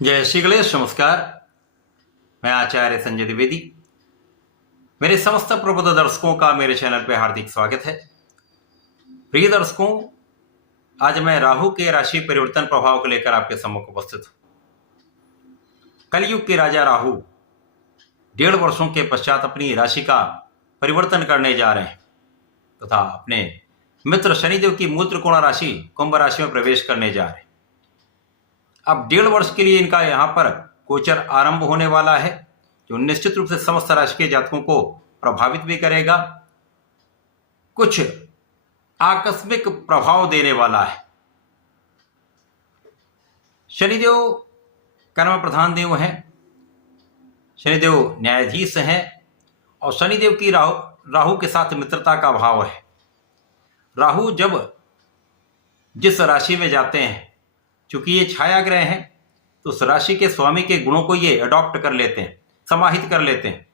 जय श्री गणेश। नमस्कार। मैं आचार्य संजय द्विवेदी। मेरे समस्त प्रबुद्ध दर्शकों का मेरे चैनल पे हार्दिक स्वागत है। प्रिय दर्शकों, आज मैं राहु के राशि परिवर्तन प्रभाव को लेकर आपके सम्मुख उपस्थित हूं। कलयुग के राजा राहु 1.5 वर्षों के पश्चात अपनी राशि का परिवर्तन करने जा रहे हैं तथा अपने मित्र शनिदेव की मूल त्रिकोण राशि कुंभ राशि में प्रवेश करने जा रहे हैं। अब 1.5 वर्ष के लिए इनका यहाँ पर गोचर आरंभ होने वाला है, जो निश्चित रूप से समस्त राशि के जातकों को प्रभावित भी करेगा, कुछ आकस्मिक प्रभाव देने वाला है। शनिदेव कर्म प्रधान देव हैं, शनिदेव न्यायाधीश हैं और शनिदेव की राहु के साथ मित्रता का भाव है। राहु जब जिस राशि में जाते हैं, चूंकि ये छाया ग्रह हैं, तो उस राशि के स्वामी के गुणों को ये अडॉप्ट कर लेते हैं, समाहित कर लेते हैं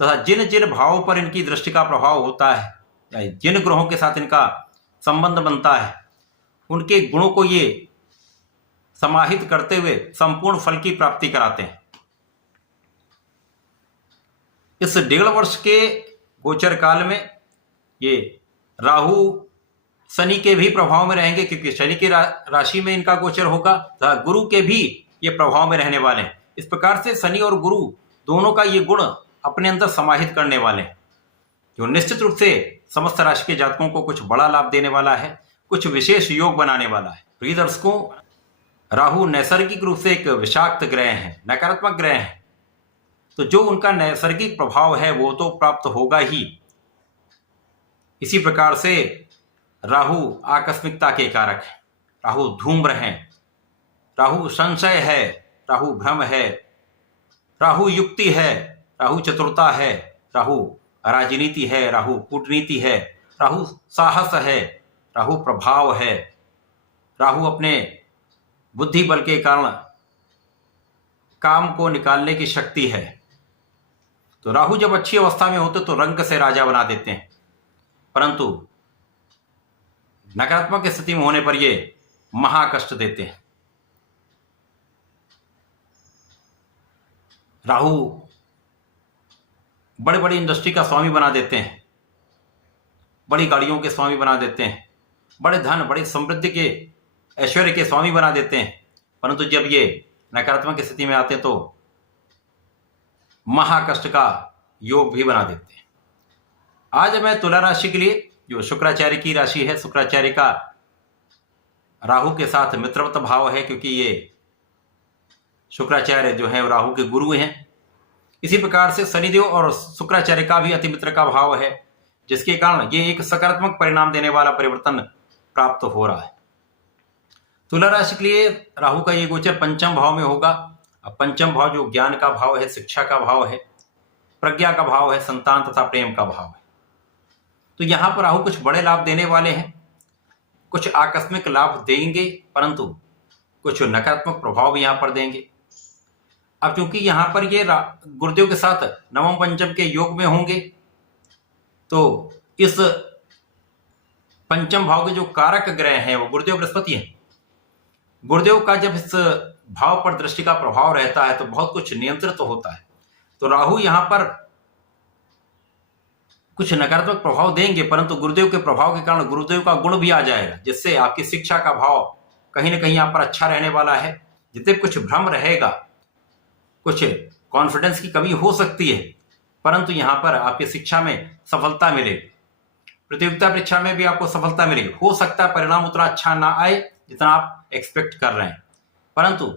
तथा जिन जिन भावों पर इनकी दृष्टि का प्रभाव होता है या जिन ग्रहों के साथ इनका संबंध बनता है, उनके गुणों को ये समाहित करते हुए संपूर्ण फल की प्राप्ति कराते हैं। इस 1.5 वर्ष के गोचर काल में ये राहु शनि के भी प्रभाव में रहेंगे, क्योंकि शनि की राशि में इनका गोचर होगा तथा गुरु के भी ये प्रभाव में रहने वाले हैं। इस प्रकार से शनि और गुरु दोनों का ये गुण अपने अंदर समाहित करने वाले हैं, जो निश्चित रूप से समस्त राशि के जातकों को कुछ बड़ा लाभ देने वाला है, कुछ विशेष योग बनाने वाला है। प्रिय दर्शकों, राहु नैसर्गिक रूप से एक विषाक्त ग्रह है, नकारात्मक ग्रह है, तो जो उनका नैसर्गिक प्रभाव है वो तो प्राप्त होगा ही। इसी प्रकार से राहु आकस्मिकता के कारक है, राहु धूम्र है, राहु संशय है, राहु भ्रम है, राहु युक्ति है, राहु चतुरता है, राहु राजनीति है, राहु कूटनीति है, राहु साहस है, राहु प्रभाव है, राहु अपने बुद्धि बल के कारण काम को निकालने की शक्ति है। तो राहु जब अच्छी अवस्था में होते तो रंग से राजा बना देते हैं, परंतु नकारात्मक स्थिति में होने पर ये महाकष्ट देते हैं। राहु बड़ी बड़ी इंडस्ट्री का स्वामी बना देते हैं, बड़ी गाड़ियों के स्वामी बना देते हैं, बड़े धन बड़ी समृद्धि के ऐश्वर्य के स्वामी बना देते हैं, परंतु जब ये नकारात्मक स्थिति में आते हैं तो महाकष्ट का योग भी बना देते हैं। आज मैं तुला राशि के लिए, जो शुक्राचार्य की राशि है, शुक्राचार्य का राहु के साथ मित्रवत भाव है, क्योंकि ये शुक्राचार्य जो है राहु के गुरु हैं। इसी प्रकार से शनिदेव और शुक्राचार्य का भी अति मित्र का भाव है, जिसके कारण ये एक सकारात्मक परिणाम देने वाला परिवर्तन प्राप्त हो रहा है। तुला राशि के लिए राहु का ये गोचर पंचम भाव में होगा। अब पंचम भाव जो ज्ञान का भाव है, शिक्षा का भाव है, प्रज्ञा का भाव है, संतान तथा प्रेम का भाव है। तो यहां पर राहु कुछ बड़े लाभ देने वाले हैं, कुछ आकस्मिक लाभ देंगे, परंतु कुछ नकारात्मक प्रभाव भी यहां पर देंगे। अब क्योंकि यहां पर ये गुरुदेव के साथ नवम पंचम के योग में होंगे, तो इस पंचम भाव के जो कारक ग्रह हैं वो गुरुदेव बृहस्पति हैं। गुरुदेव का जब इस भाव पर दृष्टि का प्रभाव रहता है तो बहुत कुछ नियंत्रित होता है। तो राहु यहां पर कुछ नकारात्मक प्रभाव देंगे, परंतु गुरुदेव के प्रभाव के कारण गुरुदेव का गुण भी आ जाएगा, जिससे आपकी शिक्षा का भाव कहीं ना कहीं यहाँ पर अच्छा रहने वाला है। जितने कुछ भ्रम रहेगा, कुछ कॉन्फिडेंस की कमी हो सकती है, परंतु यहाँ पर आपकी शिक्षा में सफलता मिलेगी। प्रतियोगिता परीक्षा में भी आपको सफलता मिलेगी। हो सकता है परिणाम उतना अच्छा ना आए जितना आप एक्सपेक्ट कर रहे हैं, परंतु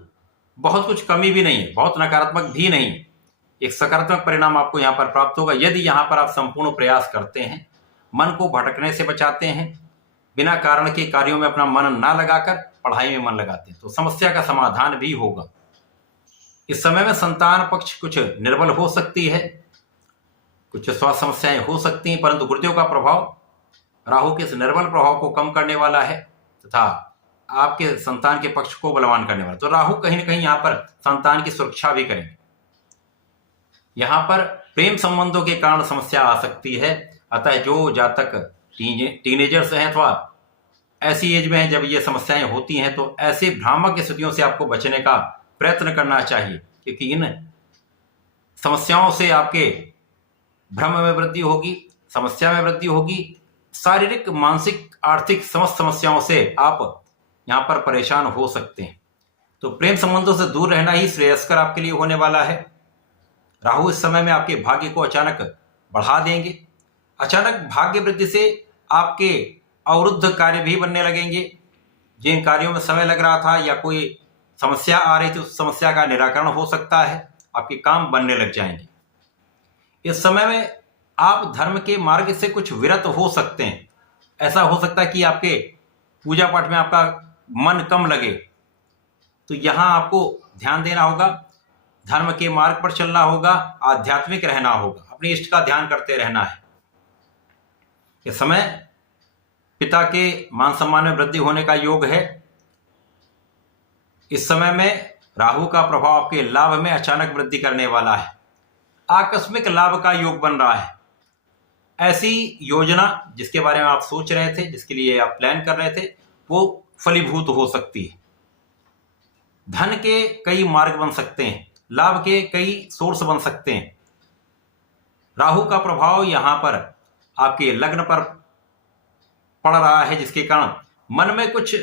बहुत कुछ कमी भी नहीं है, बहुत नकारात्मक भी नहीं है। एक सकारात्मक परिणाम आपको यहाँ पर प्राप्त होगा यदि यहाँ पर आप संपूर्ण प्रयास करते हैं, मन को भटकने से बचाते हैं, बिना कारण के कार्यों में अपना मन ना लगाकर पढ़ाई में मन लगाते हैं, तो समस्या का समाधान भी होगा। इस समय में संतान पक्ष कुछ निर्बल हो सकती है, कुछ स्वास्थ्य समस्याएं हो सकती हैं, परंतु गुरुदेव का प्रभाव राहु के इस निर्बल प्रभाव को कम करने वाला है तथा आपके संतान के पक्ष को बलवान करने वाला। तो राहु कहीं ना कहीं यहाँ पर संतान की सुरक्षा भी करेंगे। यहाँ पर प्रेम संबंधों के कारण समस्या आ सकती है, अतः जो जातक टीनेजर्स हैं अथवा ऐसी एज में है जब ये समस्याएं होती हैं, तो ऐसे भ्रामक स्थितियों से आपको बचने का प्रयत्न करना चाहिए, क्योंकि इन समस्याओं से आपके भ्रम में वृद्धि होगी, समस्या में वृद्धि होगी, शारीरिक, मानसिक, आर्थिक समस्त समस्याओं से आप यहाँ पर परेशान हो सकते हैं। तो प्रेम संबंधों से दूर रहना ही श्रेयस्कर आपके लिए होने वाला है। राहु इस समय में आपके भाग्य को अचानक बढ़ा देंगे। अचानक भाग्य वृद्धि से आपके अवरुद्ध कार्य भी बनने लगेंगे। जिन कार्यों में समय लग रहा था या कोई समस्या आ रही थी, उस समस्या का निराकरण हो सकता है, आपके काम बनने लग जाएंगे। इस समय में आप धर्म के मार्ग से कुछ विरत हो सकते हैं। ऐसा हो सकता है कि आपके पूजा पाठ में आपका मन कम लगे, तो यहाँ आपको ध्यान देना होगा, धर्म के मार्ग पर चलना होगा, आध्यात्मिक रहना होगा, अपने इष्ट का ध्यान करते रहना है। इस समय पिता के मान सम्मान में वृद्धि होने का योग है। इस समय में राहु का प्रभाव आपके लाभ में अचानक वृद्धि करने वाला है। आकस्मिक लाभ का योग बन रहा है। ऐसी योजना जिसके बारे में आप सोच रहे थे, जिसके लिए आप प्लान कर रहे थे, वो फलीभूत हो सकती है। धन के कई मार्ग बन सकते हैं, लाभ के कई सोर्स बन सकते हैं। राहु का प्रभाव यहां पर आपके लग्न पर पड़ रहा है, जिसके कारण मन में कुछ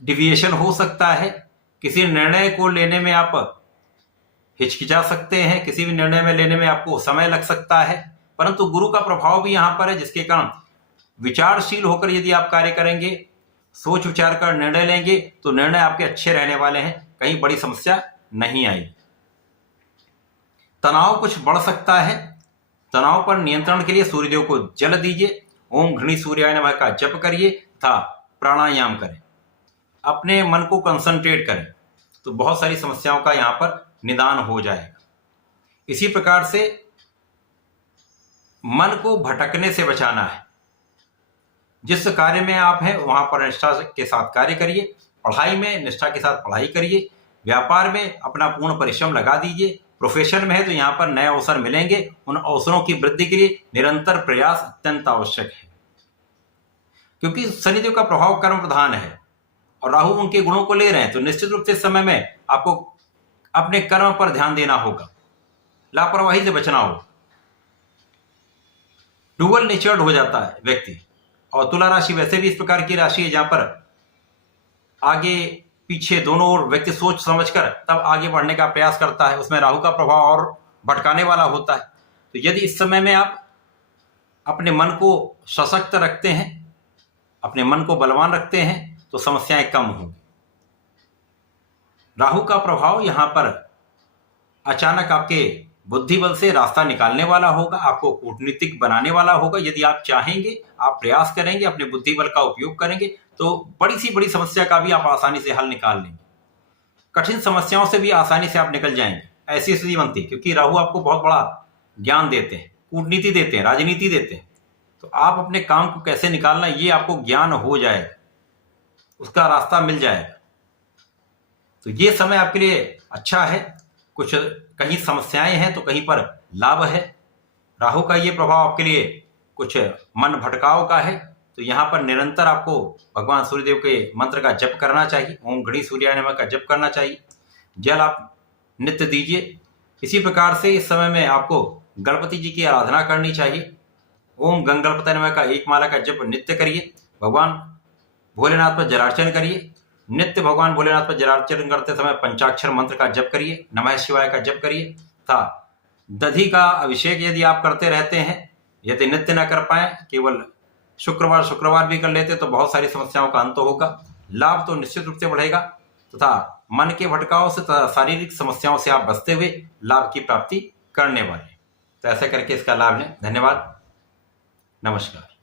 डिविएशन हो सकता है। किसी निर्णय को लेने में आप हिचकिचा सकते हैं, किसी भी निर्णय में लेने में आपको समय लग सकता है। परंतु गुरु का प्रभाव भी यहां पर है, जिसके कारण विचारशील होकर यदि आप कार्य करेंगे, सोच विचार कर निर्णय लेंगे, तो निर्णय आपके अच्छे रहने वाले हैं, कहीं बड़ी समस्या नहीं आएगी। तनाव कुछ बढ़ सकता है। तनाव पर नियंत्रण के लिए सूर्यदेव को जल दीजिए, ओम घृणी सूर्याय नमः का जप करिए तथा प्राणायाम करें, अपने मन को कंसंट्रेट करें, तो बहुत सारी समस्याओं का यहाँ पर निदान हो जाएगा। इसी प्रकार से मन को भटकने से बचाना है। जिस कार्य में आप हैं वहां पर निष्ठा के साथ कार्य करिए, पढ़ाई में निष्ठा के साथ पढ़ाई करिए, व्यापार में अपना पूर्ण परिश्रम लगा दीजिए। प्रोफेशन में है तो यहाँ पर नए अवसर मिलेंगे। उन अवसरों की वृद्धि के लिए निरंतर प्रयास अत्यंत आवश्यक है, क्योंकि शनिदेव का प्रभाव कर्म प्रधान है और राहु उनके गुणों को ले रहे हैं। तो निश्चित रूप से इस समय में आपको अपने कर्म पर ध्यान देना होगा, लापरवाही से बचना होगा। डुअल नेचर्ड हो जाता है व्यक्ति। और तुला राशि वैसे भी इस प्रकार की राशि है जहां पर आगे पीछे दोनों ओर व्यक्ति सोच समझकर तब आगे बढ़ने का प्रयास करता है। उसमें राहु का प्रभाव और भटकाने वाला होता है। तो यदि इस समय में आप अपने मन को सशक्त रखते हैं, अपने मन को बलवान रखते हैं, तो समस्याएं कम होंगी। राहु का प्रभाव यहां पर अचानक आपके बुद्धि बल से रास्ता निकालने वाला होगा, आपको कूटनीतिक बनाने वाला होगा। यदि आप चाहेंगे, आप प्रयास करेंगे, अपने बुद्धि बल का उपयोग करेंगे, तो बड़ी सी बड़ी समस्या का भी आप आसानी से हल निकाल लेंगे। कठिन समस्याओं से भी आसानी से आप निकल जाएंगे। ऐसी स्थिति बनती है, क्योंकि राहु आपको बहुत बड़ा ज्ञान देते हैं, कूटनीति देते हैं, राजनीति देते हैं। तो आप अपने काम को कैसे निकालना, ये आपको ज्ञान हो जाएगा, उसका रास्ता मिल जाएगा। तो ये समय आपके लिए अच्छा है। कुछ कहीं समस्याएं हैं तो कहीं पर लाभ है। राहु का ये प्रभाव आपके लिए कुछ मन भटकाव का है। तो यहाँ पर निरंतर आपको भगवान सूर्यदेव के मंत्र का जप करना चाहिए। ओम घृणी सूर्याय नमः का जप करना चाहिए। जल आप नित्य दीजिए। इसी प्रकार से इस समय में आपको गणपति जी की आराधना करनी चाहिए। ओम गंगणपतये नमः का एक माला का जप नित्य करिए। भगवान भोलेनाथ पर जलार्चन करिए। नित्य भगवान भोलेनाथ पर जलार्चन करते समय पंचाक्षर मंत्र का जप करिए, नमः शिवाय का जप करिए तथा दधि का अभिषेक यदि आप करते रहते हैं, यदि नित्य न कर पाए, केवल शुक्रवार भी कर लेते, तो बहुत सारी समस्याओं का अंत होगा। लाभ तो निश्चित रूप से बढ़ेगा तथा मन के भटकाव से तथा शारीरिक समस्याओं से आप बचते हुए लाभ की प्राप्ति करने वाले। तो ऐसा करके इसका लाभ लें। धन्यवाद, नमस्कार।